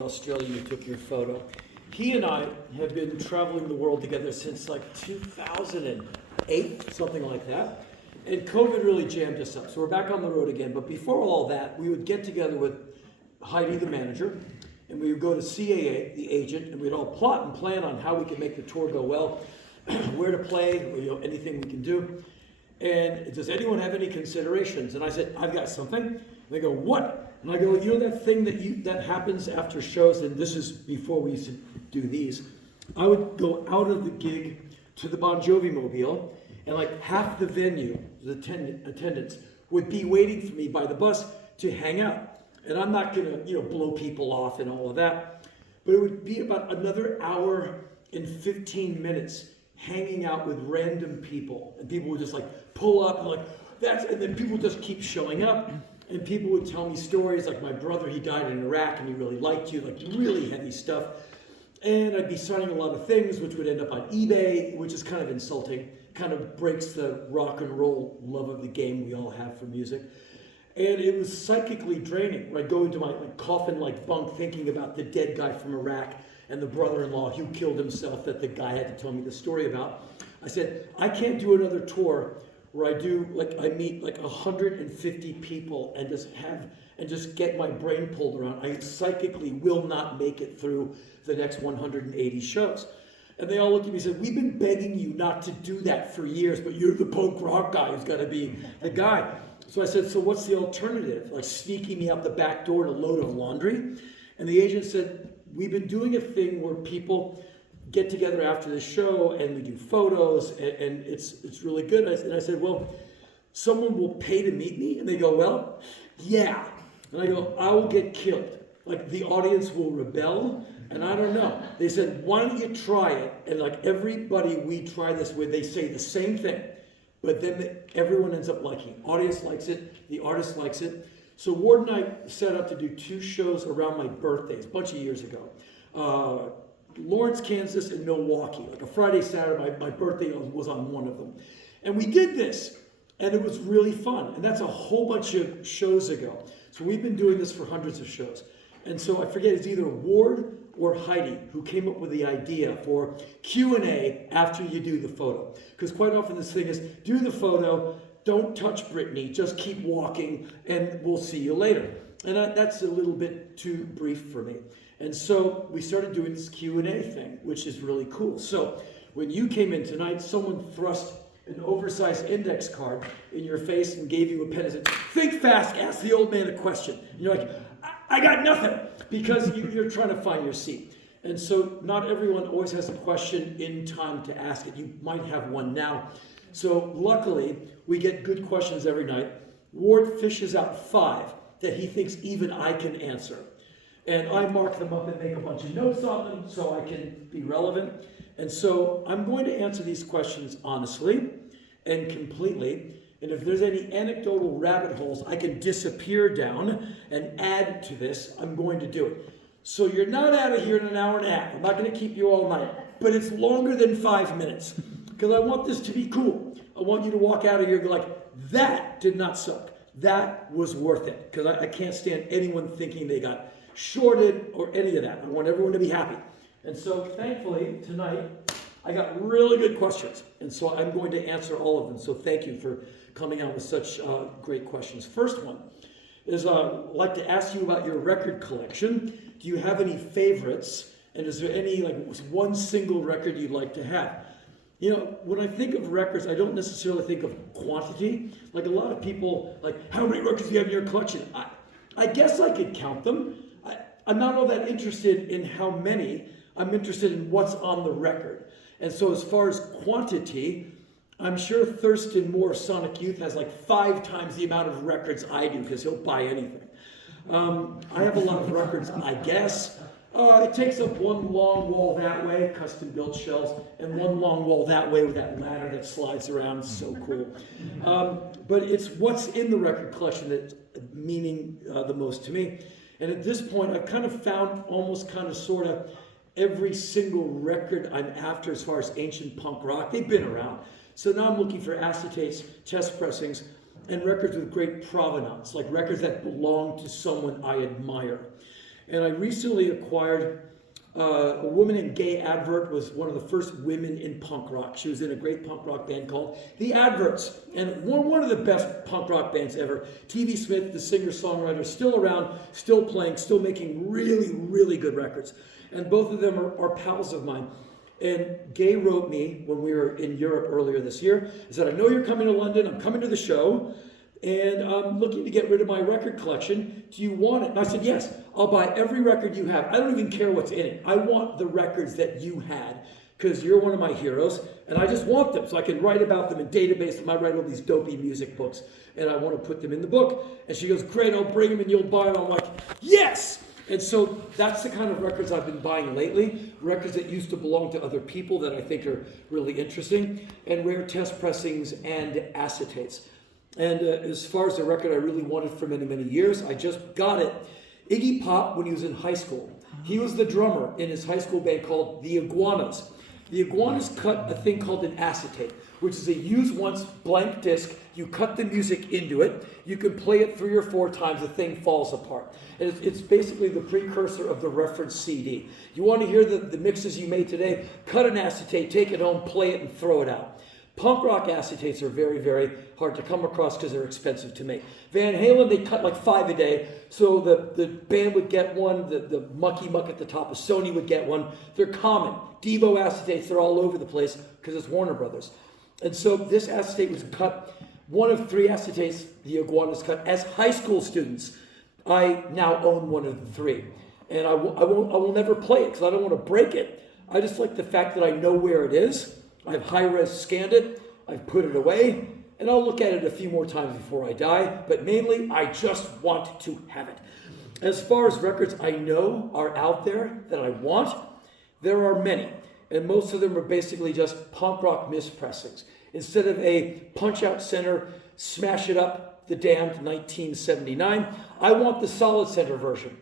Australia, you took your photo. He and I have been traveling the world together since like 2008, something like that. And COVID really jammed us up. So we're back on the road again. But before all that, we would get together with Heidi, the manager, and we would go to CAA, the agent, and we'd all plot and plan on how we could make the tour go well, where to play, anything we can do. And does anyone have any considerations? And I said, I've got something. And they go, what? And I go, that thing that happens after shows, and this is before we used to do these, I would go out of the gig to the Bon Jovi mobile, and like half the venue, the attendants, would be waiting for me by the bus to hang out. And I'm not gonna, blow people off and all of that, but it would be about another hour and 15 minutes hanging out with random people, and people would just like pull up and and then people just keep showing up. And people would tell me stories like my brother, he died in Iraq and he really liked you, like really heavy stuff. And I'd be signing a lot of things which would end up on eBay, which is kind of insulting, kind of breaks the rock and roll love of the game we all have for music. And it was psychically draining. I'd go into my coffin-like bunk thinking about the dead guy from Iraq and the brother-in-law who killed himself that the guy had to tell me the story about. I said, I can't do another tour where I meet 150 people and just get my brain pulled around. I psychically will not make it through the next 180 shows. And they all looked at me and said, we've been begging you not to do that for years, but you're the punk rock guy who's got to be the guy. So I said, so what's the alternative? Like sneaking me out the back door in a load of laundry? And the agent said, we've been doing a thing where people get together after the show and we do photos and it's really good. And I said, well, someone will pay to meet me? And they go, well, yeah. And I go, I will get killed. Like the audience will rebel and I don't know. They said, why don't you try it? And like everybody we try this with, they say the same thing, but then everyone ends up liking it. Audience likes it, the artist likes it. So Ward and I set up to do 2 shows around my birthdays, a bunch of years ago. Lawrence, Kansas, and Milwaukee. Like a Friday, Saturday, my birthday was on one of them. And we did this, and it was really fun. And that's a whole bunch of shows ago. So we've been doing this for hundreds of shows. And so I forget, it's either Ward or Heidi who came up with the idea for Q&A after you do the photo. Because quite often this thing is, do the photo, don't touch Brittany, just keep walking, and we'll see you later. And that's a little bit too brief for me. And so we started doing this Q&A thing, which is really cool. So when you came in tonight, someone thrust an oversized index card in your face and gave you a pen and said, think fast, ask the old man a question. And you're like, I got nothing, because you're trying to find your seat. And so not everyone always has a question in time to ask it. You might have one now. So luckily, we get good questions every night. Ward fishes out 5 that he thinks even I can answer. And I mark them up and make a bunch of notes on them so I can be relevant. And so I'm going to answer these questions honestly and completely. And if there's any anecdotal rabbit holes I can disappear down and add to this, I'm going to do it. So you're not out of here in an hour and a half. I'm not going to keep you all night. But it's longer than 5 minutes. Because I want this to be cool. I want you to walk out of here and go like, that did not suck. That was worth it. Because I can't stand anyone thinking they got shorted or any of that. I want everyone to be happy. And so thankfully tonight I got really good questions, and so I'm going to answer all of them. So thank you for coming out with such great questions. First one is I'd like to ask you about your record collection. Do you have any favorites, and is there any one single record you'd like to have? When I think of records, I don't necessarily think of quantity. Like a lot of people, how many records do you have in your collection? I guess I could count them. I'm not all that interested in how many. I'm interested in what's on the record. And so as far as quantity, I'm sure Thurston Moore, Sonic Youth, has 5 times the amount of records I do because he'll buy anything. I have a lot of records, I guess. It takes up one long wall that way, custom built shelves, and one long wall that way with that ladder that slides around. It's so cool. But it's what's in the record collection that's meaning the most to me. And at this point, I've kind of found almost sort of every single record I'm after as far as ancient punk rock. They've been around. So now I'm looking for acetates, test pressings, and records with great provenance, like records that belong to someone I admire. And I recently acquired a woman in Gay Advert, was one of the first women in punk rock. She was in a great punk rock band called The Adverts, and one of the best punk rock bands ever. T.V. Smith, the singer-songwriter, still around, still playing, still making really, really good records. And both of them are pals of mine. And Gay wrote me when we were in Europe earlier this year. He said, I know you're coming to London, I'm coming to the show, and I'm looking to get rid of my record collection. Do you want it? And I said, yes, I'll buy every record you have. I don't even care what's in it. I want the records that you had, because you're one of my heroes, and I just want them so I can write about them in database. I write all these dopey music books, and I want to put them in the book. And she goes, great, I'll bring them and you'll buy them. I'm like, yes! And so that's the kind of records I've been buying lately, records that used to belong to other people that I think are really interesting, and rare test pressings and acetates. And as far as the record I really wanted for many, many years, I just got it. Iggy Pop, when he was in high school, he was the drummer in his high school band called the Iguanas. The Iguanas cut a thing called an acetate, which is a use once blank disc. You cut the music into it. You can play it 3 or 4 times. The thing falls apart. And it's basically the precursor of the reference CD. You want to hear the mixes you made today? Cut an acetate, take it home, play it, and throw it out. Punk rock acetates are very, very hard to come across because they're expensive to make. Van Halen, they cut like 5 a day, so the band would get one, the mucky muck at the top of Sony would get one. They're common. Devo acetates, they're all over the place because it's Warner Brothers. And so this acetate was cut, one of 3 acetates the Iguanas cut as high school students. I now own one of the 3. And I will never play it because I don't want to break it. I just like the fact that I know where it is. I've high-res scanned it, I've put it away, and I'll look at it a few more times before I die, but mainly I just want to have it. As far as records I know are out there that I want, there are many, and most of them are basically just punk rock mispressings. Instead of a Punch-Out Center, Smash It Up, The Damned, 1979, I want the Solid Center version.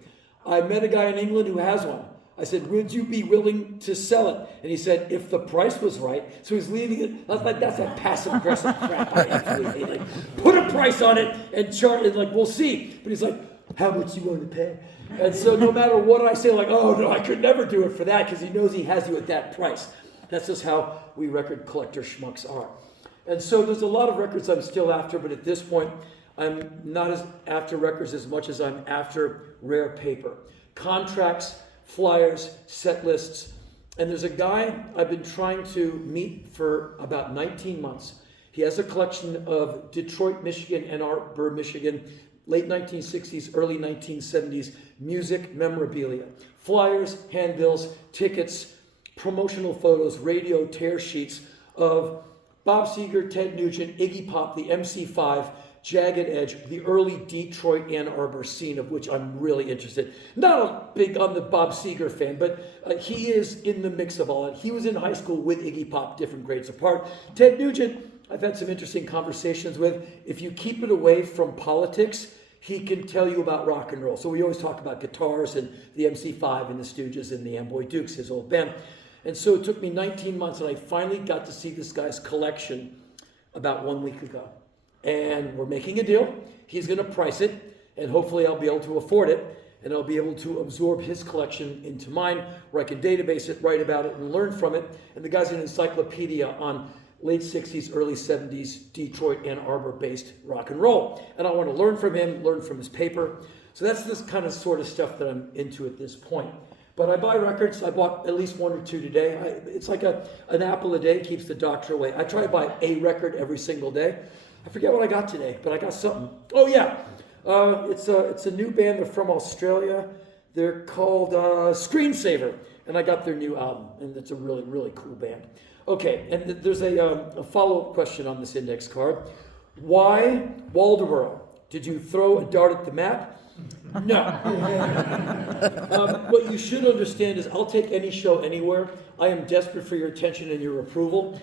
I met a guy in England who has one. I said, would you be willing to sell it? And he said, if the price was right. So he's leaving it. I was like, that's a passive-aggressive crap I absolutely hate. Like, put a price on it and chart it, like, we'll see. But he's like, how much you want to pay? And so no matter what I say, like, oh, no, I could never do it for that because he knows he has you at that price. That's just how we record collector schmucks are. And so there's a lot of records I'm still after, but at this point, I'm not as after records as much as I'm after rare paper. Contracts, flyers, set lists. And there's a guy I've been trying to meet for about 19 months. He has a collection of Detroit, Michigan, Ann Arbor, Michigan, late 1960s, early 1970s music memorabilia. Flyers, handbills, tickets, promotional photos, radio tear sheets of Bob Seger, Ted Nugent, Iggy Pop, the MC5, Jagged Edge, the early Detroit, Ann Arbor scene, of which I'm really interested. Not big on the Bob Seger fan, but he is in the mix of all that. He was in high school with Iggy Pop, different grades apart. Ted Nugent, I've had some interesting conversations with. If you keep it away from politics, he can tell you about rock and roll. So we always talk about guitars and the MC5 and the Stooges and the Amboy Dukes, his old band. And so it took me 19 months, and I finally got to see this guy's collection about 1 week ago. And we're making a deal. He's going to price it, and hopefully I'll be able to afford it, and I'll be able to absorb his collection into mine, where I can database it, write about it, and learn from it. And the guy's an encyclopedia on late 60s, early 70s, Detroit, Ann Arbor-based rock and roll. And I want to learn from him, learn from his paper. So that's this kind of sort of stuff that I'm into at this point. But I buy records. I bought at least 1 or 2 today. It's like an apple a day keeps the doctor away. I try to buy a record every single day. I forget what I got today, but I got something. Oh yeah, it's a new band. They're from Australia. They're called Screensaver, and I got their new album, and it's a really, really cool band. Okay, and there's a follow-up question on this index card. Why Waldoboro? Did you throw a dart at the map? No. What you should understand is I'll take any show anywhere. I am desperate for your attention and your approval.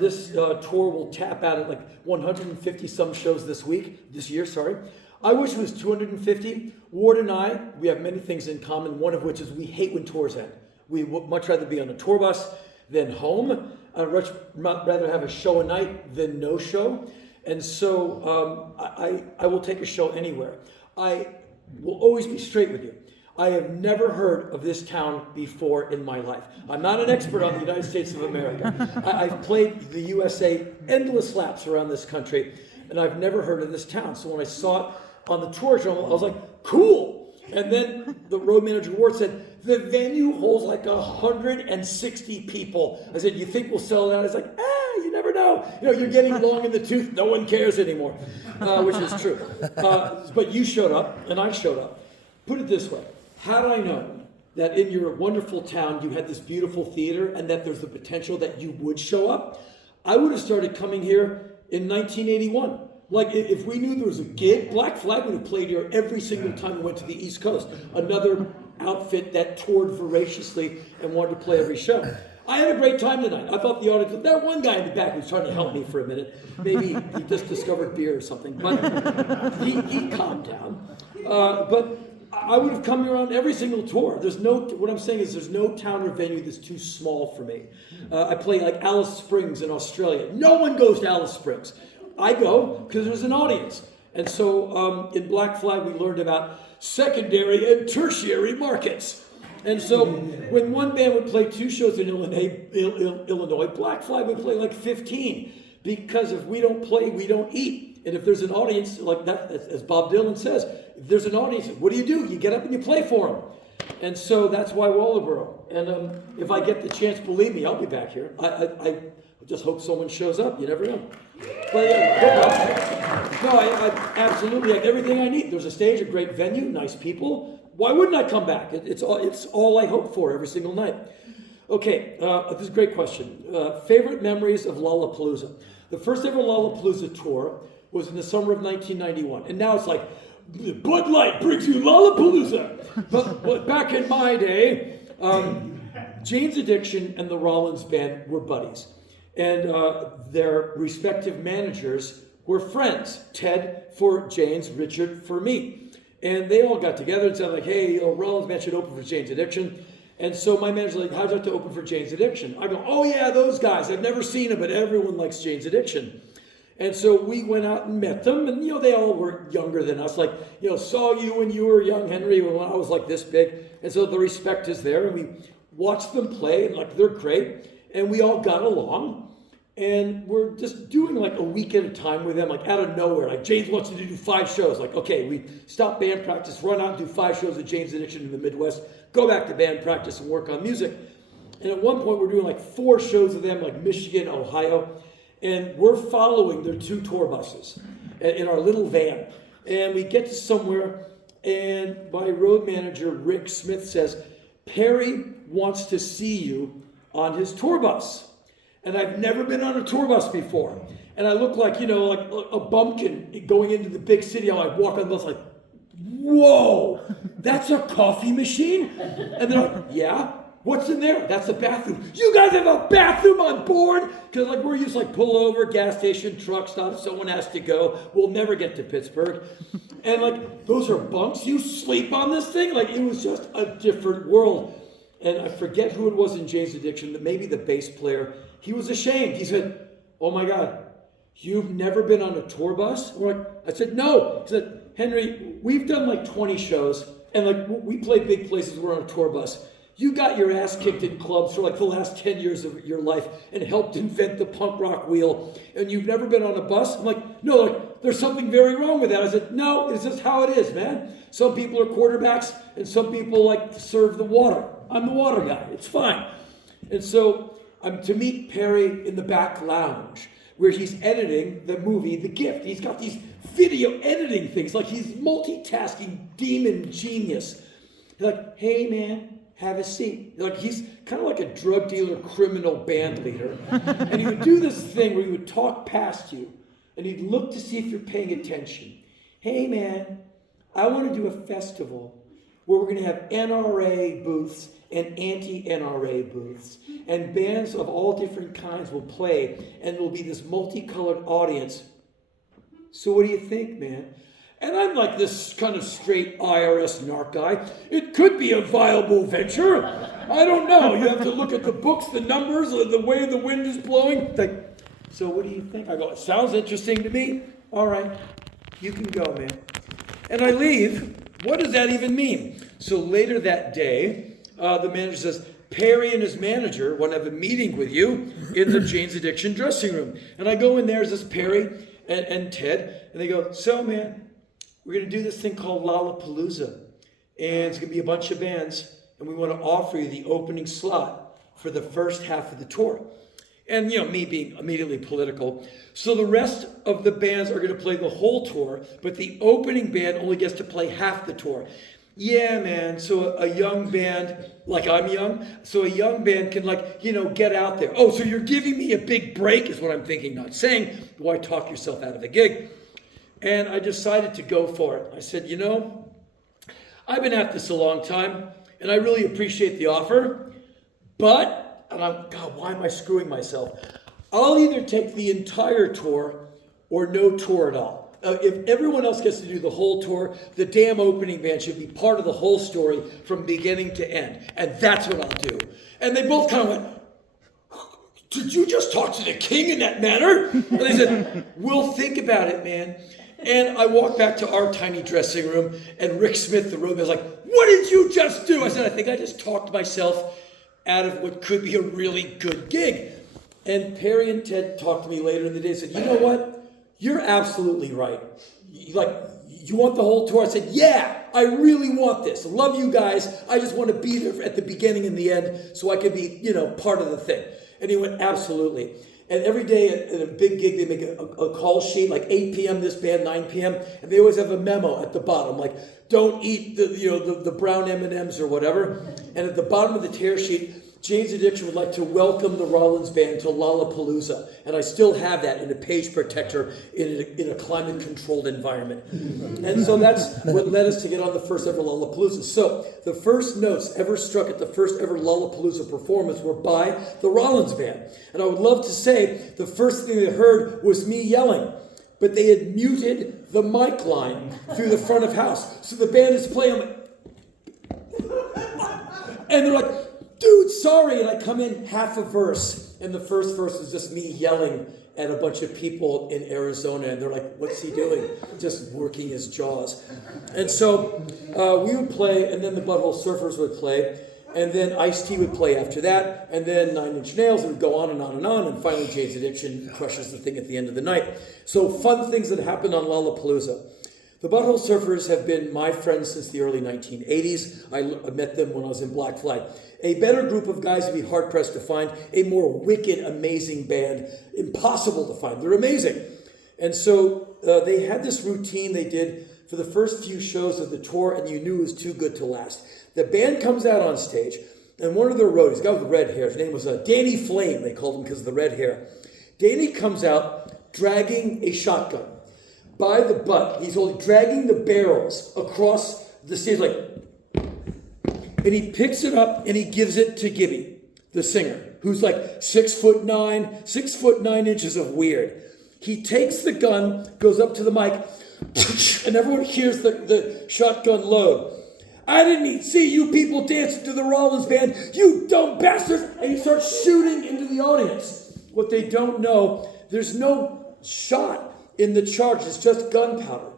This tour will tap out at like 150 some shows this year. I wish it was 250. Ward and I, we have many things in common, one of which is we hate when tours end. We would much rather be on a tour bus than home. I'd much rather have a show a night than no show. And so I will take a show anywhere. I will always be straight with you. I have never heard of this town before in my life. I'm not an expert on the United States of America. I've played the USA endless laps around this country, and I've never heard of this town. So when I saw it on the tour show, I was like, cool. And then the road manager Ward said, the venue holds like 160 people. I said, you think we'll sell it out? He's like, you never know. You're getting long in the tooth. No one cares anymore, which is true. But you showed up, and I showed up. Put it this way. Had I known that in your wonderful town you had this beautiful theater and that there's the potential that you would show up, I would have started coming here in 1981. Like, if we knew there was a gig, Black Flag would have played here every single time we went to the East Coast. Another outfit that toured voraciously and wanted to play every show. I had a great time tonight. I thought the audience, that one guy in the back was trying to help me for a minute. Maybe he just discovered beer or something, but he calmed down. But I would have come here on every single tour. What I'm saying is there's no town or venue that's too small for me. I play like Alice Springs in Australia. No one goes to Alice Springs. I go because there's an audience. And so in Black Flag, we learned about secondary and tertiary markets. And so when one band would play 2 shows in Illinois, Black Flag would play like 15. Because if we don't play, we don't eat. And if there's an audience like that, as Bob Dylan says, if there's an audience, what do? You get up and you play for them. And so that's why Wallaboro. And if I get the chance, believe me, I'll be back here. I just hope someone shows up. You never know. But I absolutely have everything I need. There's a stage, a great venue, nice people. Why wouldn't I come back? It's all I hope for every single night. Okay, this is a great question. Favorite memories of Lollapalooza. The first ever Lollapalooza tour was in the summer of 1991. And now it's like, Bud Light brings you Lollapalooza. But back in my day, Jane's Addiction and the Rollins Band were buddies. And their respective managers were friends. Ted for Jane's, Richard for me. And they all got together and said, like, hey, Rollins Band should open for Jane's Addiction. And so my manager's like, how'd you like to open for Jane's Addiction? I go, oh yeah, those guys. I've never seen them, but everyone likes Jane's Addiction. And so we went out and met them, and they all were younger than us. Like, saw you when you were young, Henry, when I was like this big. And so the respect is there, and we watched them play, and like they're great. And we all got along. And we're just doing like a week at a time with them, like out of nowhere. Like James wants to do 5 shows. Like, okay, we stop band practice, run out and do 5 shows of Jane's Addiction in the Midwest, go back to band practice and work on music. And at one point we're doing like 4 shows of them, like Michigan, Ohio. And we're following their 2 tour buses in our little van. And we get to somewhere, and my road manager, Rick Smith, says, Perry wants to see you on his tour bus. And I've never been on a tour bus before. And I look like, like a bumpkin going into the big city. I like walk on the bus like, whoa, that's a coffee machine? And they're like, yeah, what's in there? That's a bathroom. You guys have a bathroom on board? Because like we're used to like pull over, gas station, truck stop, someone has to go. We'll never get to Pittsburgh. And like, those are bunks? You sleep on this thing? Like it was just a different world. And I forget who it was in Jane's Addiction, maybe the bass player. He was ashamed. He said, oh my God, you've never been on a tour bus? I said, no. He said, Henry, we've done like 20 shows, and like we play big places, we're on a tour bus. You got your ass kicked in clubs for like the last 10 years of your life and helped invent the punk rock wheel, and you've never been on a bus? I'm like, no, like, there's something very wrong with that. I said, no, it's just how it is, man. Some people are quarterbacks, and some people like serve the water. I'm the water guy. It's fine. And so I'm to meet Perry in the back lounge where he's editing the movie The Gift. He's got these video editing things, like he's multitasking demon genius. He's like, hey man, have a seat. Like he's kind of like a drug dealer, criminal band leader. And he would do this thing where he would talk past you and he'd look to see if you're paying attention. Hey man, I want to do a festival where we're going to have NRA booths and anti-NRA booths. And bands of all different kinds will play, and there'll be this multicolored audience. So what do you think, man? And I'm like this kind of straight IRS narc guy. It could be a viable venture. I don't know. You have to look at the books, the numbers, the way the wind is blowing. Like, so what do you think? I go, it sounds interesting to me. All right, you can go, man. And I leave. what does that even mean? So later that day, the manager says, Perry and his manager want to have a meeting with you in the Jane's Addiction dressing room. And I go in there, there's this Perry and Ted, and they go, so man, we're going to do this thing called Lollapalooza. And it's going to be a bunch of bands, and we want to offer you the opening slot for the first half of the tour. And, me being immediately political. So the rest of the bands are going to play the whole tour, but the opening band only gets to play half the tour. Yeah, man. So a young band, like I'm young, so a young band can get out there. Oh, so you're giving me a big break is what I'm thinking, not saying. Why talk yourself out of a gig? And I decided to go for it. I said, I've been at this a long time, and I really appreciate the offer, but, God, why am I screwing myself? I'll either take the entire tour or no tour at all. If everyone else gets to do the whole tour, the damn opening band should be part of the whole story from beginning to end. And that's what I'll do. And they both kind of went, did you just talk to the king in that manner? And they said, we'll think about it, man. And I walked back to our tiny dressing room, and Rick Smith, the roadman, was like, what did you just do? I said, I think I just talked myself out of what could be a really good gig. And Perry and Ted talked to me later in the day and said, you know what? You're absolutely right. You want the whole tour? I said, yeah, I really want this. I love you guys. I just want to be there at the beginning and the end so I can be, part of the thing. And he went, absolutely. And every day at a big gig, they make a call sheet, like 8 p.m. this band, 9 p.m. And they always have a memo at the bottom, like, don't eat the brown M&Ms or whatever. And at the bottom of the tear sheet, Jane's Addiction would like to welcome the Rollins Band to Lollapalooza. And I still have that in a page protector in a climate-controlled environment. And so that's what led us to get on the first ever Lollapalooza. So the first notes ever struck at the first ever Lollapalooza performance were by the Rollins Band. And I would love to say the first thing they heard was me yelling. But they had muted the mic line through the front of house. So the band is playing, and they're like, dude, sorry. And I come in half a verse, and the first verse is just me yelling at a bunch of people in Arizona, and they're like, what's he doing? Just working his jaws. And so we would play, and then the Butthole Surfers would play, and then Ice-T would play after that, and then Nine Inch Nails, and it would go on and on and on, and finally Jane's Addiction crushes the thing at the end of the night. So fun things that happened on Lollapalooza. The Butthole Surfers have been my friends since the early 1980s. I met them when I was in Black Flag. A better group of guys would be hard-pressed to find. A more wicked, amazing band. Impossible to find. They're amazing. And so they had this routine they did for the first few shows of the tour, and you knew it was too good to last. The band comes out on stage, and one of their roadies, a guy with red hair, his name was Danny Flame, they called him because of the red hair. Danny comes out dragging a shotgun by the butt. He's only dragging the barrels across the stage, and he picks it up and he gives it to Gibby, the singer, who's like 6'9" inches of weird. He takes the gun, goes up to the mic, and everyone hears the shotgun load. I didn't see you people dancing to the Rollins Band, you dumb bastards! And he starts shooting into the audience. What they don't know, there's no shot in the charge, it's just gunpowder.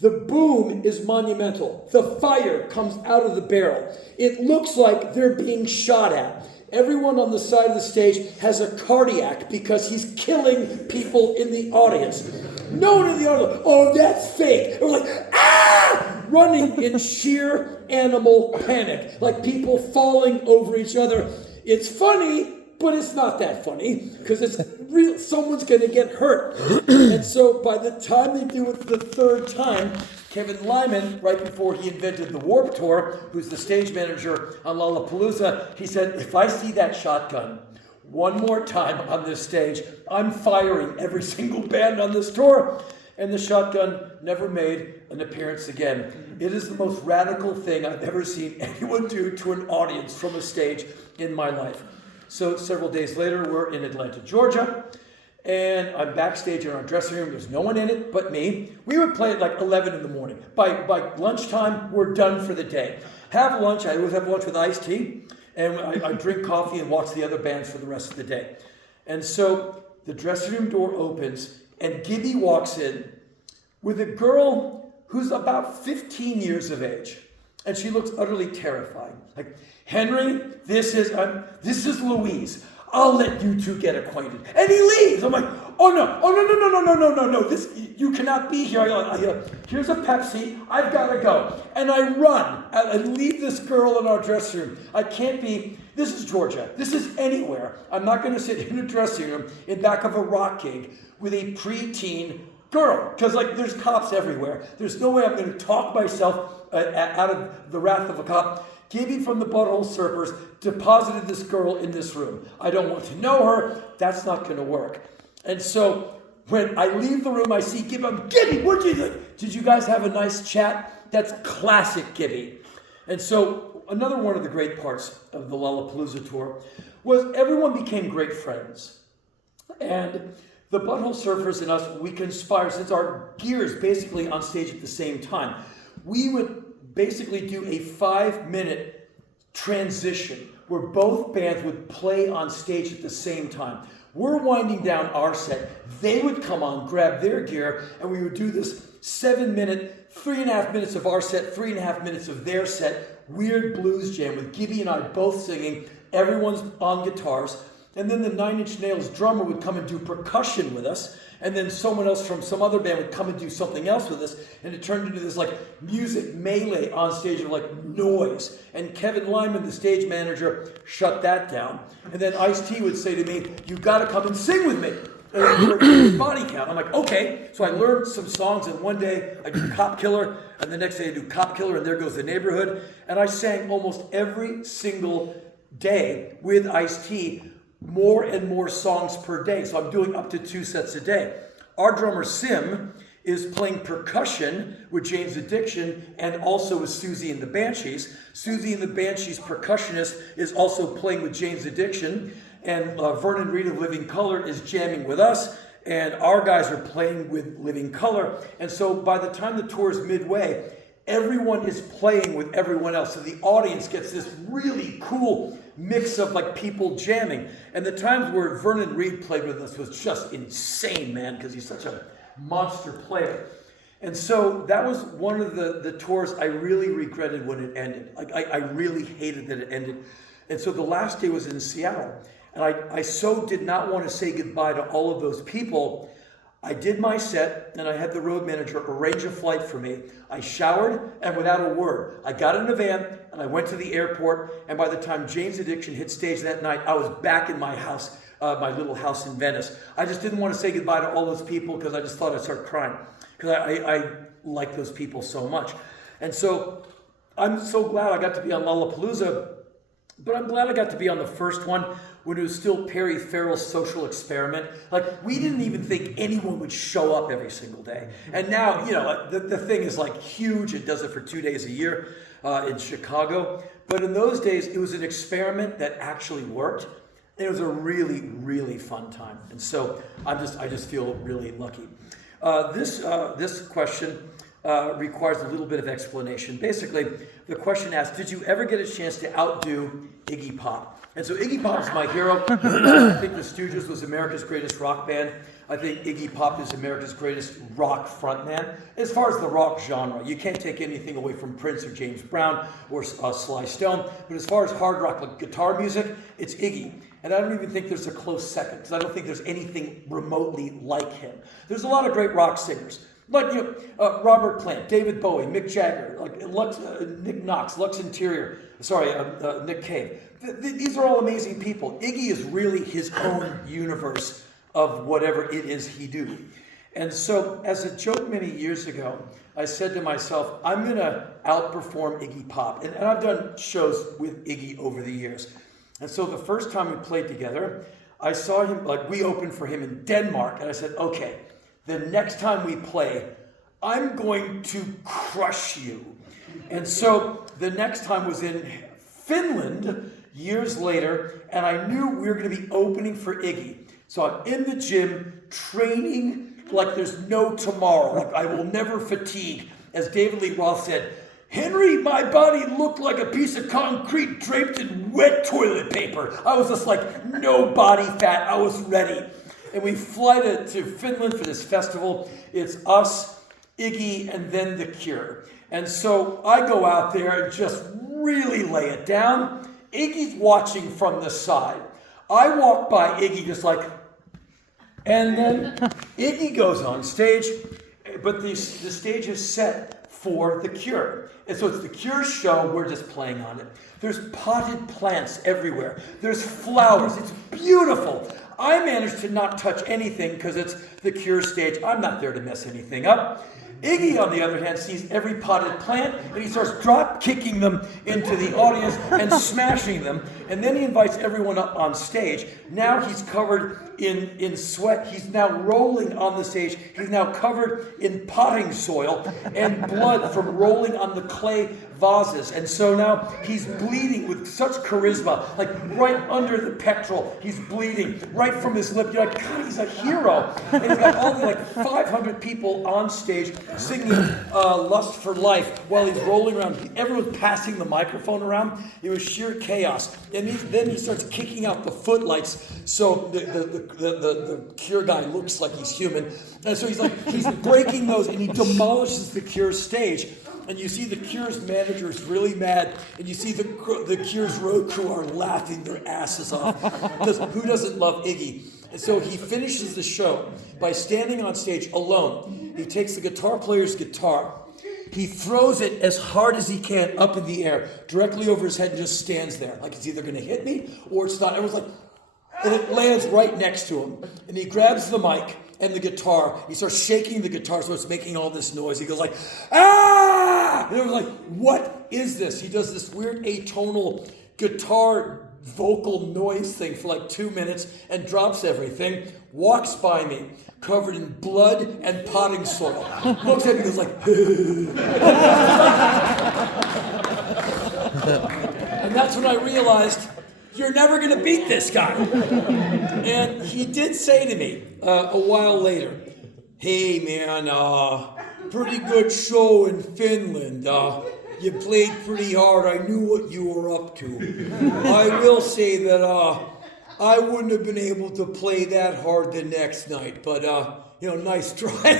The boom is monumental. The fire comes out of the barrel. It looks like they're being shot at. Everyone on the side of the stage has a cardiac because he's killing people in the audience. No one in the audience, oh, that's fake. They're like, ah! Running in sheer animal panic, like people falling over each other. It's funny, but it's not that funny because it's real. Someone's going to get hurt. And so by the time they do it the third time, Kevin Lyman, right before he invented the Warped Tour, who's the stage manager on Lollapalooza, he said, if I see that shotgun one more time on this stage, I'm firing every single band on this tour. And the shotgun never made an appearance again. It is the most radical thing I've ever seen anyone do to an audience from a stage in my life. So several days later, we're in Atlanta, Georgia, and I'm backstage in our dressing room. There's no one in it but me. We would play at like 11 in the morning. By lunchtime, we're done for the day. Have lunch. I always have lunch with Ice-T, and I drink coffee and watch the other bands for the rest of the day. And so the dressing room door opens, and Gibby walks in with a girl who's about 15 years of age. And she looks utterly terrified. Like, Henry, this is Louise. I'll let you two get acquainted. And he leaves. I'm like, oh no. This, you cannot be here. Here's a Pepsi. I've got to go. And I run. I leave this girl in our dressing room. I can't be, this is Georgia. This is anywhere. I'm not going to sit in a dressing room in back of a rock gig with a preteen girl. Because there's cops everywhere. There's no way I'm going to talk myself out of the wrath of a cop. Gibby from the Butthole Surfers deposited this girl in this room. I don't want to know her. That's not going to work. And so when I leave the room, I see Gibby. I'm, Gibby, what'd you do? Did you guys have a nice chat? That's classic Gibby. And so another one of the great parts of the Lollapalooza tour was everyone became great friends. And the Butthole Surfers and us, we conspired, since our gear is basically on stage at the same time, we would basically do a 5-minute transition where both bands would play on stage at the same time. We're winding down our set. They would come on, grab their gear, and we would do this 7-minute, 3.5 minutes of our set, 3.5 minutes of their set, weird blues jam with Gibby and I both singing. Everyone's on guitars. And then the Nine Inch Nails drummer would come and do percussion with us. And then someone else from some other band would come and do something else with us. And it turned into this music melee on stage of noise. And Kevin Lyman, the stage manager, shut that down. And then Ice-T would say to me, you got to come and sing with me. And body count. I'm like, okay. So I learned some songs, and one day I do Cop Killer, and the next day I do Cop Killer, and There Goes the Neighborhood. And I sang almost every single day with Ice-T, more and more songs per day. So I'm doing up to 2 sets a day. Our drummer Sim is playing percussion with Jane's Addiction and also with Susie and the Banshees. Susie and the Banshees percussionist is also playing with Jane's Addiction. And Vernon Reed of Living Colour is jamming with us. And our guys are playing with Living Colour. And so by the time the tour is midway, everyone is playing with everyone else. So the audience gets this really cool mix of people jamming. And the times where Vernon Reed played with us was just insane, man, because he's such a monster player. And so that was one of the tours I really regretted when it ended. I really hated that it ended. And so the last day was in Seattle. And I so did not want to say goodbye to all of those people. I did my set, and I had the road manager arrange a flight for me. I showered, and without a word, I got in a van, and I went to the airport, and by the time Jane's Addiction hit stage that night, I was back in my house, my little house in Venice. I just didn't want to say goodbye to all those people because I just thought I'd start crying, because I like those people so much. And so I'm so glad I got to be on Lollapalooza, but I'm glad I got to be on the first one when it was still Perry Farrell's social experiment. We didn't even think anyone would show up every single day. And now, the thing is huge. It does it for 2 days a year in Chicago. But in those days, it was an experiment that actually worked. And it was a really, really fun time. And so I just feel really lucky. This question requires a little bit of explanation. Basically, the question asks, did you ever get a chance to outdo Iggy Pop? And so Iggy Pop is my hero. I think the Stooges was America's greatest rock band. I think Iggy Pop is America's greatest rock frontman. As far as the rock genre, you can't take anything away from Prince or James Brown or Sly Stone. But as far as hard rock guitar music, it's Iggy. And I don't even think there's a close second, because I don't think there's anything remotely like him. There's a lot of great rock singers. Robert Plant, David Bowie, Mick Jagger, Nick Knox, Nick Cave. These are all amazing people. Iggy is really his own universe of whatever it is he do. And so, as a joke many years ago, I said to myself, I'm going to outperform Iggy Pop. And I've done shows with Iggy over the years. And so the first time we played together, I saw him, we opened for him in Denmark, and I said, okay, the next time we play, I'm going to crush you. And so the next time was in Finland years later, and I knew we were going to be opening for Iggy. So I'm in the gym training like there's no tomorrow. I will never fatigue. As David Lee Roth said, Henry, my body looked like a piece of concrete draped in wet toilet paper. I was just no body fat. I was ready. And we fly to Finland for this festival. It's us, Iggy, and then The Cure. And so I go out there and just really lay it down. Iggy's watching from the side. I walk by Iggy just like, and then Iggy goes on stage, but the stage is set for The Cure. And so it's The Cure's show, we're just playing on it. There's potted plants everywhere. There's flowers, it's beautiful. I managed to not touch anything because it's The Cure stage. I'm not there to mess anything up. Iggy, on the other hand, sees every potted plant and he starts drop kicking them into the audience and smashing them. And then he invites everyone up on stage. Now he's covered in sweat. He's now rolling on the stage. He's now covered in potting soil and blood from rolling on the clay vases. And so now he's bleeding with such charisma, like right under the pectoral. He's bleeding right from his lip. You're like, God, he's a hero. And he's got all the 500 people on stage singing Lust for Life while he's rolling around. Everyone's passing the microphone around. It was sheer chaos. And then he starts kicking out the footlights so the Cure guy looks like he's human. And so he's breaking those and he demolishes the Cure stage. And you see the Cure's manager is really mad, and you see the Cure's road crew are laughing their asses off. Because who doesn't love Iggy? And so he finishes the show by standing on stage alone. He takes the guitar player's guitar, he throws it as hard as he can up in the air, directly over his head, and just stands there. Like it's either going to hit me or it's not. Everyone's like, and it lands right next to him. And he grabs the mic and the guitar. He starts shaking the guitar so it's making all this noise. He goes like, ah! And everyone's like, what is this? He does this weird atonal guitar vocal noise thing for like 2 minutes and drops everything, walks by me, covered in blood and potting soil. Looks at me and goes like, and that's when I realized, you're never going to beat this guy. And he did say to me a while later, hey man, pretty good show in Finland. You played pretty hard. I knew what you were up to. I will say that I wouldn't have been able to play that hard the next night, but nice try.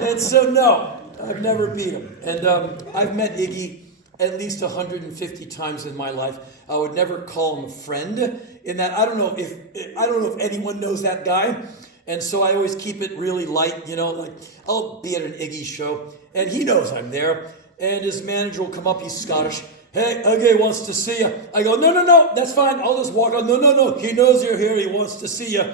And so no, I've never beat him. And I've met Iggy at least 150 times in my life. I would never call him a friend. In that, I don't know if anyone knows that guy, and so I always keep it really light. Like I'll be at an Iggy show, and he knows I'm there, and his manager will come up. He's Scottish. Hey, Iggy wants to see you. I go, no, that's fine. I'll just walk on. No, he knows you're here. He wants to see you.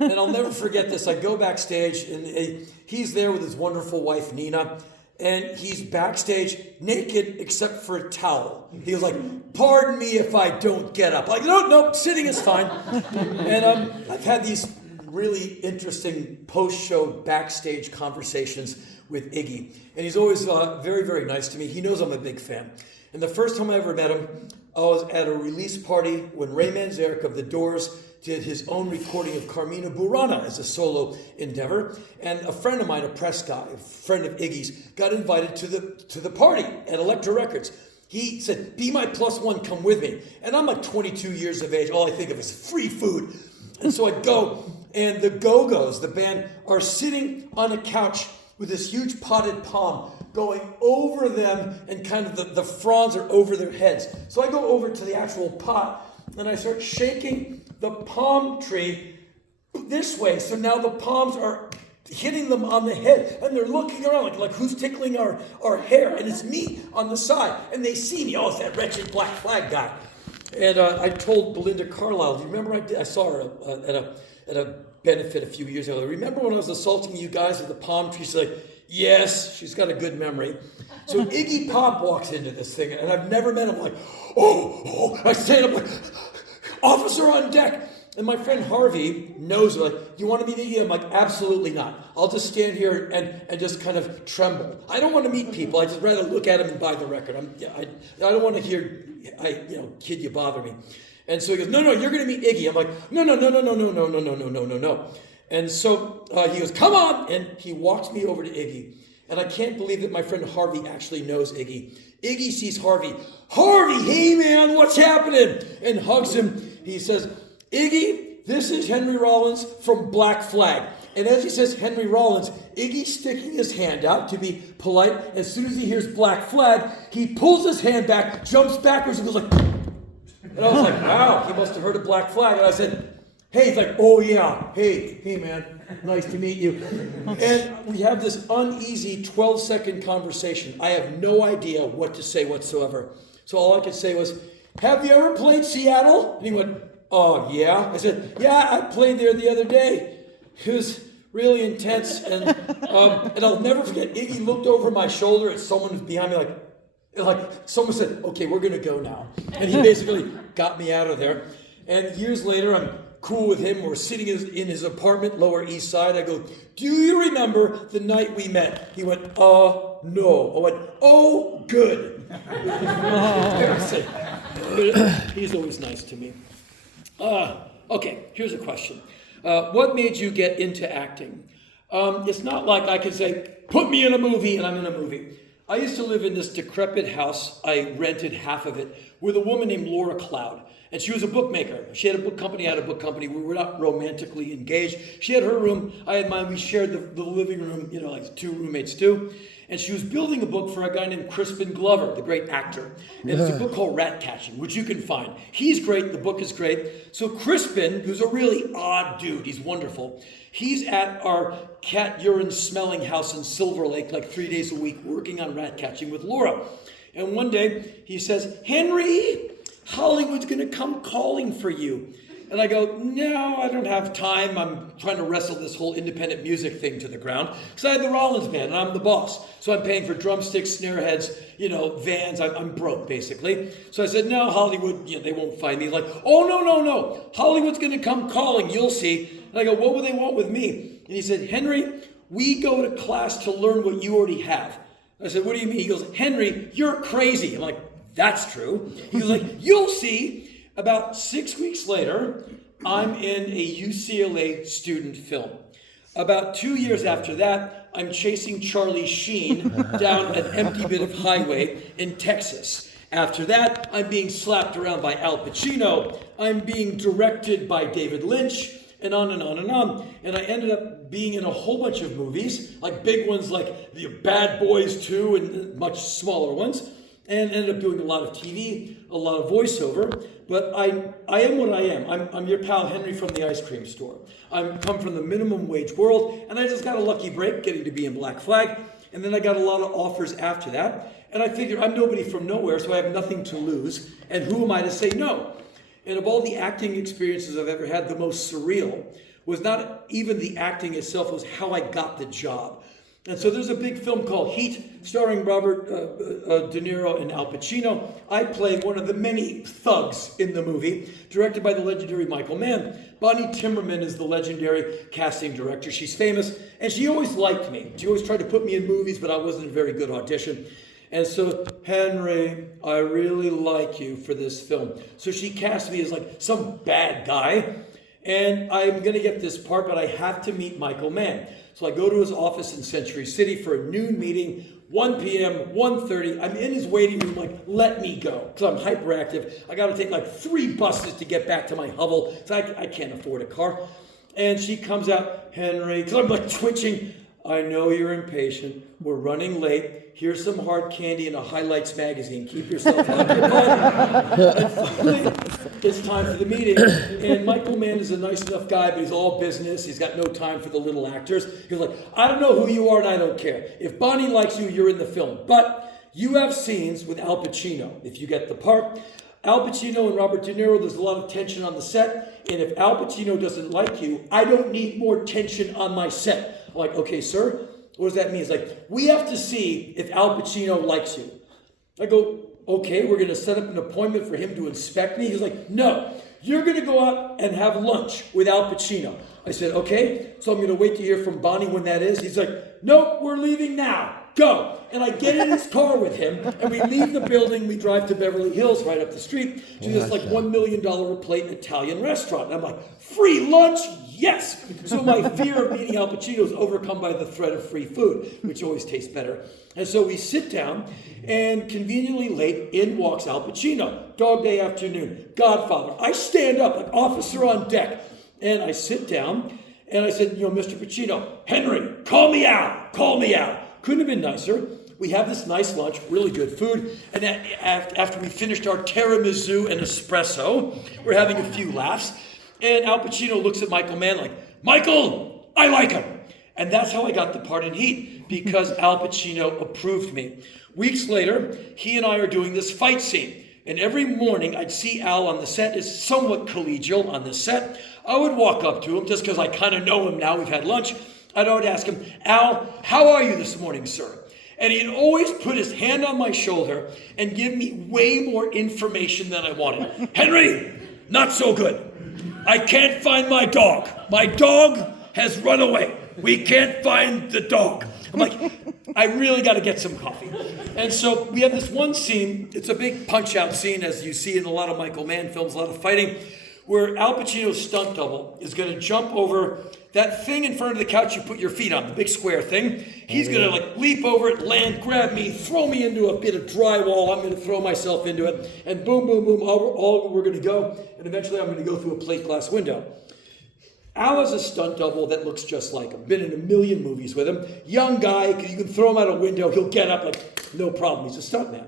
And I'll never forget this. I go backstage, and he's there with his wonderful wife Nina. And he's backstage naked except for a towel. He was like, pardon me if I don't get up. Like, no, sitting is fine. And I've had these really interesting post-show backstage conversations with Iggy. And he's always very, very nice to me. He knows I'm a big fan. And the first time I ever met him, I was at a release party when Ray Manzarek of The Doors did his own recording of Carmina Burana as a solo endeavor. And a friend of mine, a press guy, a friend of Iggy's, got invited to the party at Elektra Records. He said, be my +1, come with me. And I'm like 22 years of age. All I think of is free food. And so I go, and the Go-Go's, the band, are sitting on a couch with this huge potted palm going over them, and kind of the fronds are over their heads. So I go over to the actual pot, and I start shaking the palm tree this way. So now the palms are hitting them on the head, and they're looking around like who's tickling our hair? And it's me on the side, and they see me. Oh, it's that wretched Black Flag guy. And I told Belinda Carlisle, do you remember I saw her at a benefit a few years ago. Remember when I was assaulting you guys with the palm tree? She's like, yes, she's got a good memory. So Iggy Pop walks into this thing, and I've never met him. I'm like, oh, I stand up like, officer on deck. And my friend Harvey knows, like, you want to meet Iggy? I'm like, absolutely not. I'll just stand here and just kind of tremble. I don't want to meet people. I just rather look at him and buy the record. I don't want to hear, kid, you bother me. And so he goes, no, you're going to meet Iggy. I'm like, no. And so he goes, come on. And he walks me over to Iggy. And I can't believe that my friend Harvey actually knows Iggy. Iggy sees Harvey. Harvey, hey man, what's happening? And hugs him. He says, Iggy, this is Henry Rollins from Black Flag. And as he says Henry Rollins, Iggy's sticking his hand out to be polite. As soon as he hears black flag, he pulls his hand back, jumps backwards, and goes like, and I was like, wow, he must have heard a black flag. And I said, hey, he's like, oh yeah, hey man, nice to meet you. And we have this uneasy 12-second conversation. I have no idea what to say whatsoever. So all I could say was, have you ever played Seattle? And he went, oh yeah. I said, yeah, I played there the other day. It was really intense, and I'll never forget, Iggy looked over my shoulder at someone behind me like someone said, okay, we're going to go now. And he basically got me out of there. And years later, I'm cool with him. We're sitting in his apartment, Lower East Side. I go, do you remember the night we met? He went, no. I went, oh, good. He's always nice to me. Okay, here's a question. What made you get into acting? It's not like I can say, put me in a movie, and I'm in a movie. I used to live in this decrepit house. I rented half of it with a woman named Laura Cloud. And she was a bookmaker. She had a book company, I had a book company. We were not romantically engaged. She had her room, I had mine. We shared the living room, like two roommates do. And she was building a book for a guy named Crispin Glover, the great actor. And it's a book called Rat Catching, which you can find. He's great, the book is great. So Crispin, who's a really odd dude, he's wonderful. He's at our cat urine smelling house in Silver Lake like 3 days a week working on rat catching with Laura. And one day he says, Henry, Hollywood's going to come calling for you. And I go, no, I don't have time. I'm trying to wrestle this whole independent music thing to the ground. Because I had the Rollins band and I'm the boss. So I'm paying for drumsticks, snare heads, vans. I'm broke, basically. So I said, no, Hollywood, they won't find me. Like, oh, no. Hollywood's going to come calling. You'll see. And I go, what would they want with me? And he said, Henry, we go to class to learn what you already have. I said, what do you mean? He goes, Henry, you're crazy. I'm like, that's true. He was like, you'll see. About 6 weeks later, I'm in a UCLA student film. About 2 years after that, I'm chasing Charlie Sheen down an empty bit of highway in Texas. After that, I'm being slapped around by Al Pacino. I'm being directed by David Lynch, and on and on and on. And I ended up being in a whole bunch of movies, like big ones like the Bad Boys 2 and much smaller ones. And ended up doing a lot of TV, a lot of voiceover. But I am what I am. I'm your pal Henry from the ice cream store. I'm come from the minimum wage world, and I just got a lucky break getting to be in Black Flag. And then I got a lot of offers after that. And I figured I'm nobody from nowhere, so I have nothing to lose. And who am I to say no? And of all the acting experiences I've ever had, the most surreal was not even the acting itself, it was how I got the job. And so there's a big film called Heat, starring Robert De Niro and Al Pacino. I play one of the many thugs in the movie, directed by the legendary Michael Mann. Bonnie Timmerman is the legendary casting director. She's famous, and she always liked me. She always tried to put me in movies, but I wasn't a very good audition. And so, Henry, I really like you for this film. So she cast me as like some bad guy, and I'm going to get this part, but I have to meet Michael Mann. So I go to his office in Century City for a noon meeting, 1 p.m., 1:30. I'm in his waiting room like, let me go, because I'm hyperactive. I got to take like 3 buses to get back to my hovel, so I can't afford a car. And she comes out, Henry, because I'm like twitching. I know you're impatient. We're running late. Here's some hard candy in a highlights magazine. Keep yourself occupied. And finally, it's time for the meeting. And Michael Mann is a nice enough guy, but he's all business. He's got no time for the little actors. He's like, I don't know who you are and I don't care. If Bonnie likes you, you're in the film. But you have scenes with Al Pacino, if you get the part. Al Pacino and Robert De Niro, there's a lot of tension on the set. And if Al Pacino doesn't like you, I don't need more tension on my set. I'm like, okay, sir, what does that mean? It's like, we have to see if Al Pacino likes you. I go, okay, we're going to set up an appointment for him to inspect me. He's like, no, you're going to go out and have lunch with Al Pacino. I said, okay, so I'm going to wait to hear from Bonnie when that is. He's like, nope, we're leaving now. Go. And I get in his car with him, and we leave the building. We drive to Beverly Hills, right up the street, to this like $1 million a plate Italian restaurant. And I'm like, free lunch? Yes. So my fear of meeting Al Pacino is overcome by the threat of free food, which always tastes better. And so we sit down, and conveniently late, in walks Al Pacino. Dog Day afternoon, Godfather. I stand up, like officer on deck, and I sit down. And I said, Mr. Pacino, Henry, call me out. Couldn't have been nicer. We have this nice lunch, really good food. And after we finished our tiramisu and espresso, we're having a few laughs. And Al Pacino looks at Michael Mann like, Michael, I like him. And that's how I got the part in Heat, because Al Pacino approved me. Weeks later, he and I are doing this fight scene. And every morning I'd see Al on the set. It's somewhat collegial on the set. I would walk up to him just because I kind of know him now. We've had lunch. I'd always ask him, Al, how are you this morning, sir? And he'd always put his hand on my shoulder and give me way more information than I wanted. Henry, not so good. I can't find my dog. My dog has run away. We can't find the dog. I'm like, I really got to get some coffee. And so we have this one scene. It's a big punch-out scene, as you see in a lot of Michael Mann films, a lot of fighting, where Al Pacino's stunt double is going to jump over that thing in front of the couch you put your feet on, the big square thing. He's going to leap over it, land, grab me, throw me into a bit of drywall. I'm going to throw myself into it. And boom, boom, boom, all we're going to go. And eventually I'm going to go through a plate glass window. Al is a stunt double that looks just like him. Been in a million movies with him. Young guy, you can throw him out a window, he'll get up like no problem. He's a stuntman.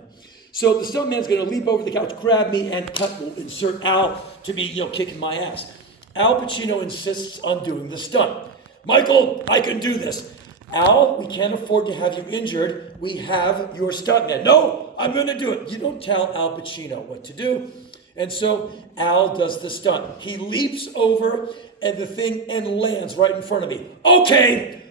So the stuntman's going to leap over the couch, grab me, and will insert Al to be, kicking my ass. Al Pacino insists on doing the stunt. Michael, I can do this. Al, we can't afford to have you injured. We have your stuntman. No, I'm going to do it. You don't tell Al Pacino what to do. And so Al does the stunt. He leaps over and the thing and lands right in front of me. Okay,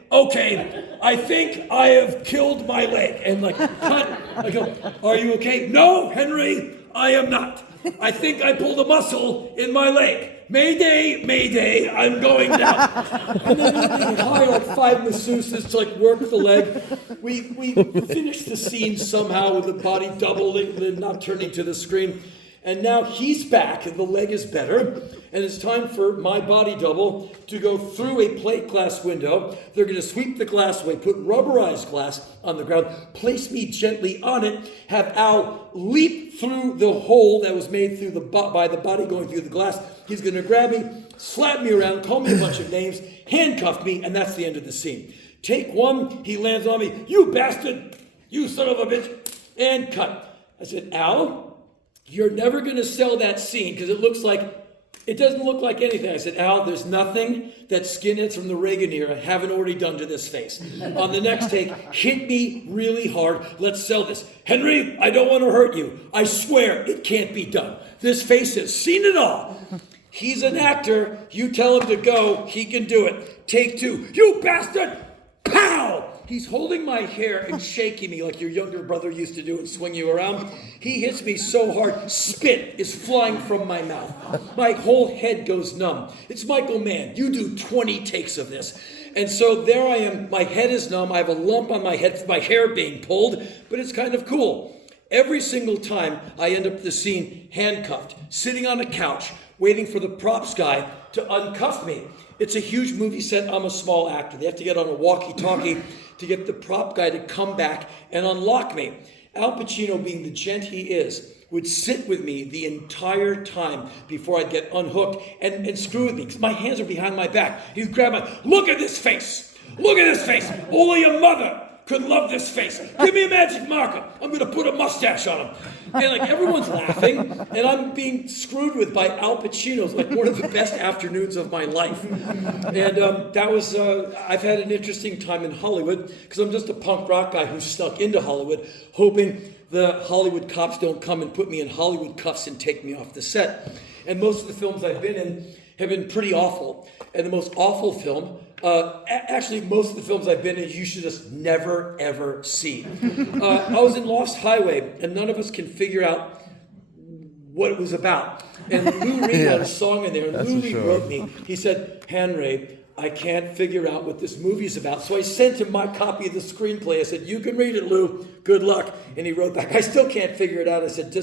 I think I have killed my leg. And cut. I go, are you okay? No, Henry, I am not. I think I pulled a muscle in my leg. Mayday, I'm going down. And then we hire 5 masseuses to work the leg. We finish the scene somehow with the body doubling and not turning to the screen. And now he's back and the leg is better. And it's time for my body double to go through a plate glass window. They're going to sweep the glass away, put rubberized glass on the ground, place me gently on it, have Al leap through the hole that was made through by the body going through the glass. He's going to grab me, slap me around, call me a bunch of names, handcuff me, and that's the end of the scene. Take one, he lands on me. You bastard! You son of a bitch! And cut. I said, Al, you're never going to sell that scene because it doesn't look like anything. I said, Al, there's nothing that skinheads from the Reagan era haven't already done to this face. On the next take, hit me really hard. Let's sell this. Henry, I don't want to hurt you. I swear it can't be done. This face has seen it all. He's an actor. You tell him to go. He can do it. Take 2. You bastard! Pow! He's holding my hair and shaking me like your younger brother used to do and swing you around. He hits me so hard, spit is flying from my mouth. My whole head goes numb. It's Michael Mann. You do 20 takes of this. And so there I am. My head is numb. I have a lump on my head from my hair being pulled, but it's kind of cool. Every single time I end up the scene handcuffed, sitting on a couch, waiting for the props guy to uncuff me. It's a huge movie set. I'm a small actor. They have to get on a walkie-talkie to get the prop guy to come back and unlock me. Al Pacino, being the gent he is, would sit with me the entire time before I'd get unhooked and screw with me because my hands are behind my back. He'd grab look at this face. Look at this face. Only a mother could love this face. Give me a magic marker. I'm going to put a mustache on him. And everyone's laughing, and I'm being screwed with by Al Pacino. It's one of the best afternoons of my life. And that was, I've had an interesting time in Hollywood because I'm just a punk rock guy who snuck into Hollywood, hoping the Hollywood cops don't come and put me in Hollywood cuffs and take me off the set. And most of the films I've been in have been pretty awful. And the most awful film, actually most of the films I've been in, you should just never, ever see. I was in Lost Highway, and none of us can figure out what it was about. And Lou Reed had a song in there, and Lou Reed wrote me. He said, Henry, I can't figure out what this movie's about. So I sent him my copy of the screenplay. I said, you can read it, Lou. Good luck. And he wrote back, I still can't figure it out. I said,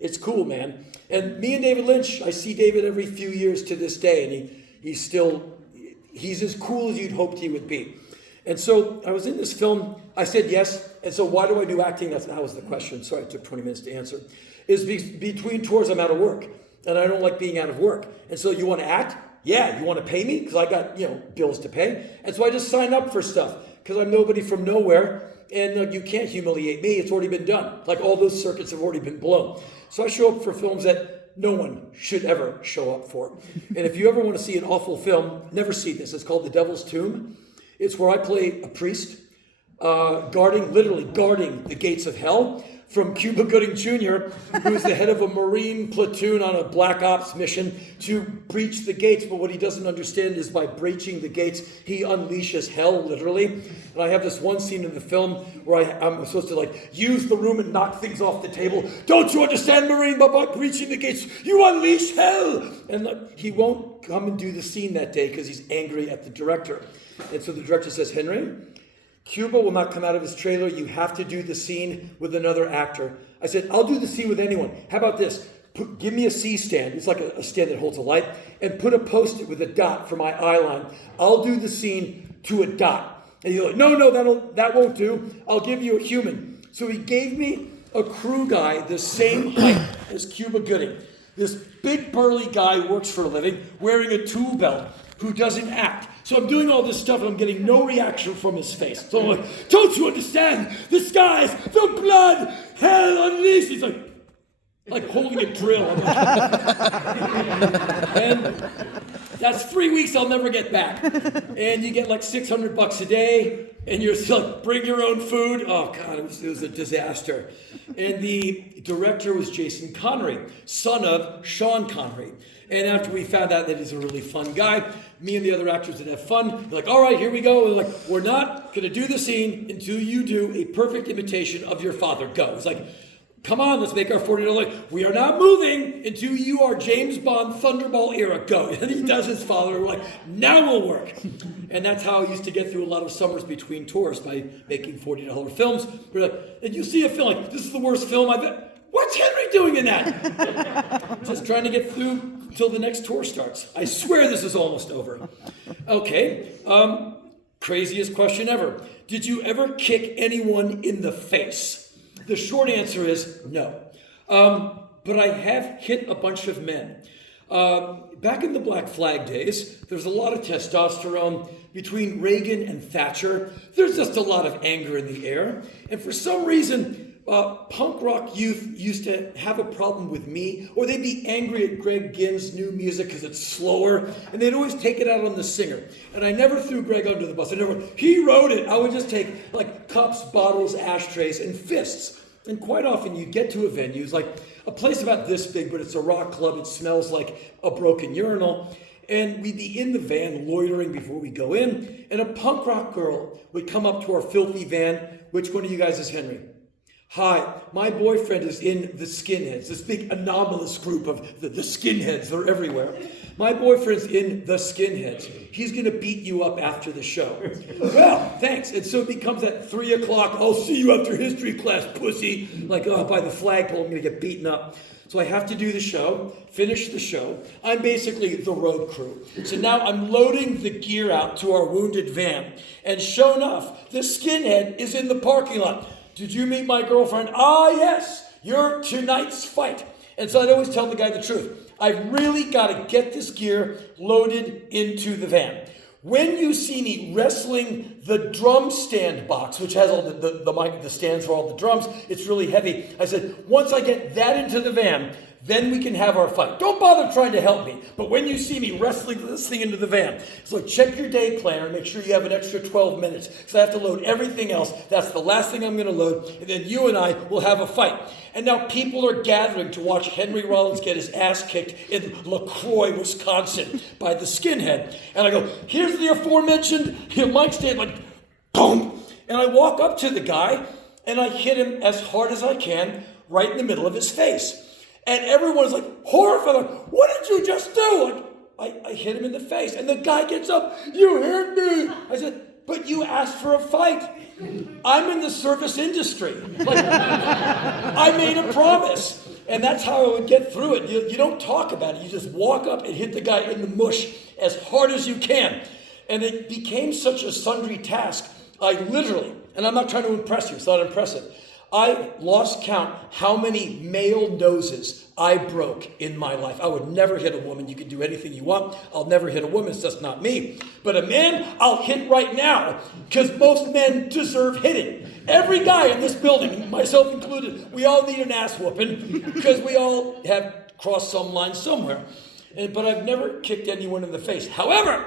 it's cool, man. And me and David Lynch, I see David every few years to this day, and he's as cool as you'd hoped he would be. And so I was in this film. I said yes. And so why do I do acting? That was the question. Sorry, it took 20 minutes to answer. Between tours, I'm out of work. And I don't like being out of work. And so you want to act? Yeah, you want to pay me? Because I got, bills to pay. And so I just sign up for stuff because I'm nobody from nowhere. And you can't humiliate me. It's already been done. Like all those circuits have already been blown. So I show up for films that no one should ever show up for. And if you ever want to see an awful film, never see this. It's called The Devil's Tomb. It's where I play a priest literally guarding the gates of hell from Cuba Gooding Jr., who's the head of a Marine platoon on a Black Ops mission to breach the gates. But what he doesn't understand is by breaching the gates, he unleashes hell, literally. And I have this one scene in the film where I'm supposed to use the room and knock things off the table. Don't you understand, Marine? But by breaching the gates, you unleash hell. And he won't come and do the scene that day because he's angry at the director. And so the director says, Henry, Cuba will not come out of his trailer. You have to do the scene with another actor. I said, I'll do the scene with anyone. How about this? Give me a C-stand. It's like a stand that holds a light. And put a Post-it with a dot for my eye line. I'll do the scene to a dot. And you're like, no, that won't do. I'll give you a human. So he gave me a crew guy the same height as Cuba Gooding. This big burly guy who works for a living, wearing a tool belt, who doesn't act. So I'm doing all this stuff and I'm getting no reaction from his face. So I'm like, don't you understand? The skies, the blood, hell unleashed. He's like holding a drill. And that's 3 weeks I'll never get back. And you get like $600 a day and you're still bring your own food. Oh God, it was a disaster. And the director was Jason Connery, son of Sean Connery. And after we found out that he's a really fun guy, me and the other actors would have fun. They're like, all right, here we go. We're like, we're not going to do the scene until you do a perfect imitation of your father. Go. It's like, come on, let's make our $40. We are not moving until you are James Bond Thunderball era. Go. And he does his father. We're like, now we'll work. And that's how I used to get through a lot of summers between tours, by making $40 films. We're like, and you see a film like, this is the worst film I've ever. What's Henry doing in that? Just trying to get through until the next tour starts. I swear this is almost over. Okay, craziest question ever. Did you ever kick anyone in the face? The short answer is no. But I have hit a bunch of men. Back in the Black Flag days, there's a lot of testosterone. Between Reagan and Thatcher, there's just a lot of anger in the air. And for some reason, punk rock youth used to have a problem with me, or they'd be angry at Greg Ginn's new music because it's slower, and they'd always take it out on the singer. And I never threw Greg under the bus. He wrote it. I would just take cups, bottles, ashtrays, and fists. And quite often you get to a venue, it's like a place about this big, but it's a rock club. It smells like a broken urinal. And we'd be in the van loitering before we go in, and a punk rock girl would come up to our filthy van. Which one of you guys is Henry? Hi, my boyfriend is in the Skinheads, this big anomalous group of the Skinheads. They're everywhere. My boyfriend's in the Skinheads. He's going to beat you up after the show. Well, thanks. And so it becomes at 3 o'clock, I'll see you after history class, pussy. Like, by the flagpole, I'm going to get beaten up. So I have to do the show, finish the show. I'm basically the road crew. So now I'm loading the gear out to our wounded van. And sure enough, the Skinhead is in the parking lot. Did you meet my girlfriend? Ah, yes, you're tonight's fight. And so I'd always tell the guy the truth. I've really got to get this gear loaded into the van. When you see me wrestling the drum stand box, which has all the stands for all the drums, it's really heavy. I said, once I get that into the van, then we can have our fight. Don't bother trying to help me. But when you see me wrestling this thing into the van, so check your day planner and make sure you have an extra 12 minutes. So I have to load everything else. That's the last thing I'm going to load. And then you and I will have a fight. And now people are gathering to watch Henry Rollins get his ass kicked in LaCroix, Wisconsin by the Skinhead. And I go, here's the aforementioned mic stand, like, boom. And I walk up to the guy and I hit him as hard as I can right in the middle of his face. And everyone's like horrified, like, what did you just do? Like, I hit him in the face. And the guy gets up, you hit me. I said, but you asked for a fight. I'm in the service industry. Like, I made a promise. And that's how I would get through it. You don't talk about it. You just walk up and hit the guy in the mush as hard as you can. And it became such a sundry task. I literally, and I'm not trying to impress you, it's not impressive, I lost count how many male noses I broke in my life. I would never hit a woman. You can do anything you want. I'll never hit a woman. It's just not me. But a man, I'll hit right now because most men deserve hitting. Every guy in this building, myself included, we all need an ass whooping because we all have crossed some line somewhere. But I've never kicked anyone in the face. However,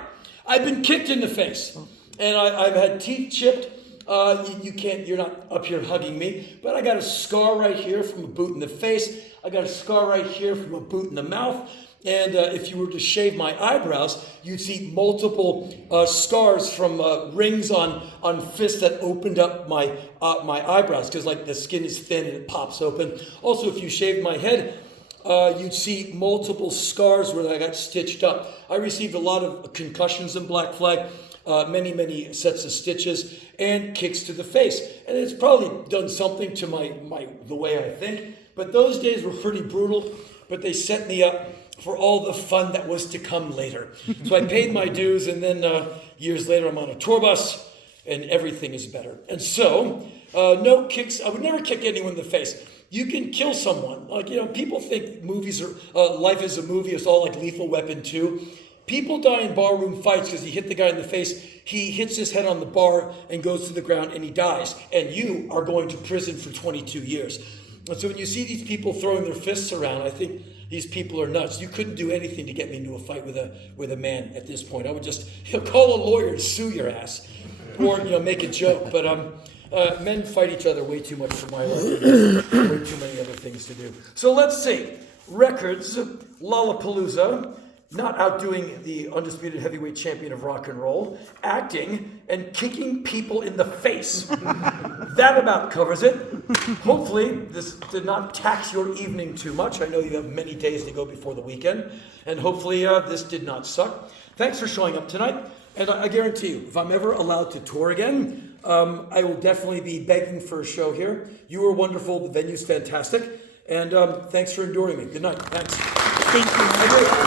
I've been kicked in the face. And I've had teeth chipped. You're not up here hugging me, but I got a scar right here from a boot in the face. I got a scar right here from a boot in the mouth. And if you were to shave my eyebrows, you'd see multiple scars from rings on fists that opened up my eyebrows, because like the skin is thin and it pops open. Also, if you shaved my head, you'd see multiple scars where I got stitched up. I received a lot of concussions in Black Flag. Many sets of stitches and kicks to the face. And it's probably done something to the way I think. But those days were pretty brutal, but they set me up for all the fun that was to come later. So I paid my dues, and then years later I'm on a tour bus, and everything is better. And so, no kicks. I would never kick anyone in the face. You can kill someone. People think movies are, life is a movie. It's all like Lethal Weapon 2. People die in barroom fights because he hit the guy in the face. He hits his head on the bar and goes to the ground and he dies. And you are going to prison for 22 years. And so when you see these people throwing their fists around, I think these people are nuts. You couldn't do anything to get me into a fight with a man at this point. I would just call a lawyer and sue your ass, or make a joke. But men fight each other way too much for my life. Way too many other things to do. So let's see. Records, Lollapalooza. Not outdoing the undisputed heavyweight champion of rock and roll, acting, and kicking people in the face. That about covers it. Hopefully, this did not tax your evening too much. I know you have many days to go before the weekend, and hopefully this did not suck. Thanks for showing up tonight, and I guarantee you, if I'm ever allowed to tour again, I will definitely be begging for a show here. You were wonderful. The venue's fantastic, and thanks for enduring me. Good night. Thanks. Thank you.